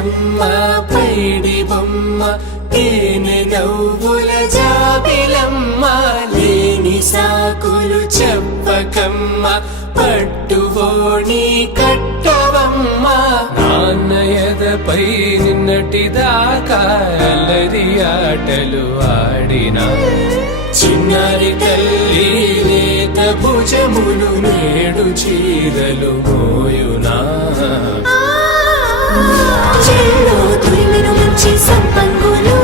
బుచ్చమ్మ పైడి బొమ్మ తేనె నవ్వుల జాబిలమ్మ లేని సాకులు చెప్పకమ్మ పట్టువోణి కట్టవమ్మ నాన్నయదపై నిన్నటిదాకా అల్లరి ఆటలు ఆడినా చిన్నారి తల్లి లేత భుజములు నేడు చీరలు మోయునా చెల్లో తురిమెను మంచి సంపంగులు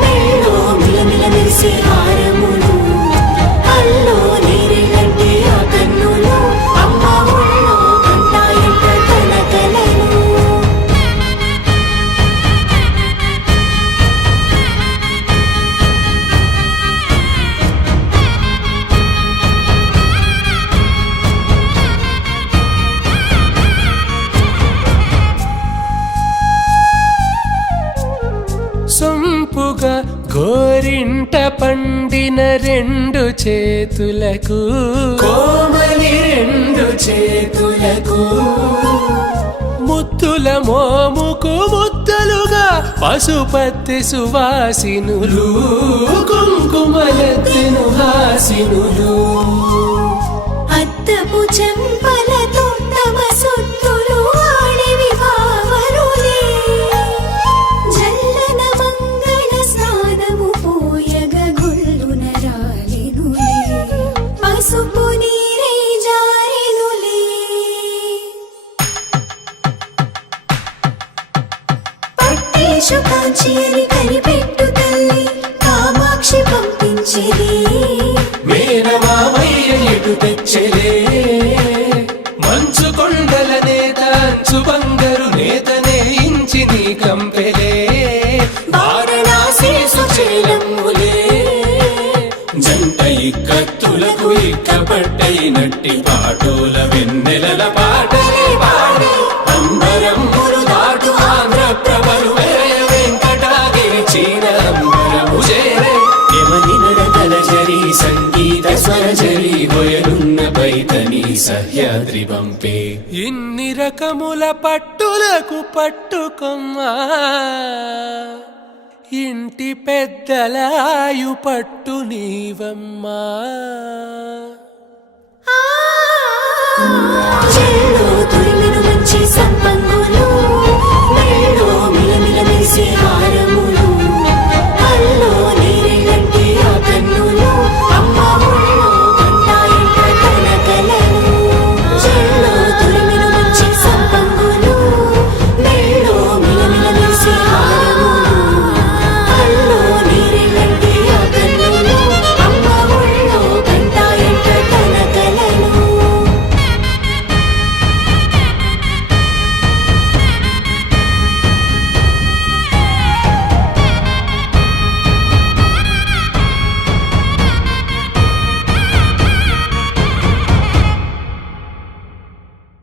మెల్లో మిలమిల మెరిసే హారములు అల్లో నేరేళ్ళంటే ఆ కన్నులు అమ్మ ఒళ్ళో కంటాయంట తన కలను సొంపుగా గోరింట పండిన రెండు చేతులకు కోమలి రెండు చేతులకు ముద్దుల మోముకు ముద్దలుగా పశుపతి సువాసినులు కుంకుమలెత్తిను హాసినులు అద్దపు చెంపలతో తమ సొత్తులు ఆడివి బావరులే జల్లన మంగళ స్నానము పోయగ గుళ్ళున రాలినులే పసుపు నీరై జారినులే పట్టేషు కాంచి అని కనిపెట్టు తల్లి కామాక్షి పంపించిరి మేనమామయ్య ఎటు తెచ్చలే మంచు కొండల నేత అంచు బంగారు నేతనే ఇంచి నీ కంపెలే వారణాసి సుచేలమ్ములే జంట ఇక్కత్తులకు ఇక్కపట్టైనట్టి పాటోల వెన్నెలల పాటలే పాడే అంబరమ్ములు దాటు ఆంధ్ర ప్రభలు వేయ వెంకటాగిరి చీన అంబరము చేరే యమని నడకల జరి సంగీత స్వర జరి గొయలున్న పైతని సహ్యాద్రి పంపే ఇన్ని రకముల పట్టులకు పట్టుకొమ్మా ఇంటి పెద్దలాయు పట్టు నీవమ్మా చెల్లో తురిమెను మంచి సంపంగులు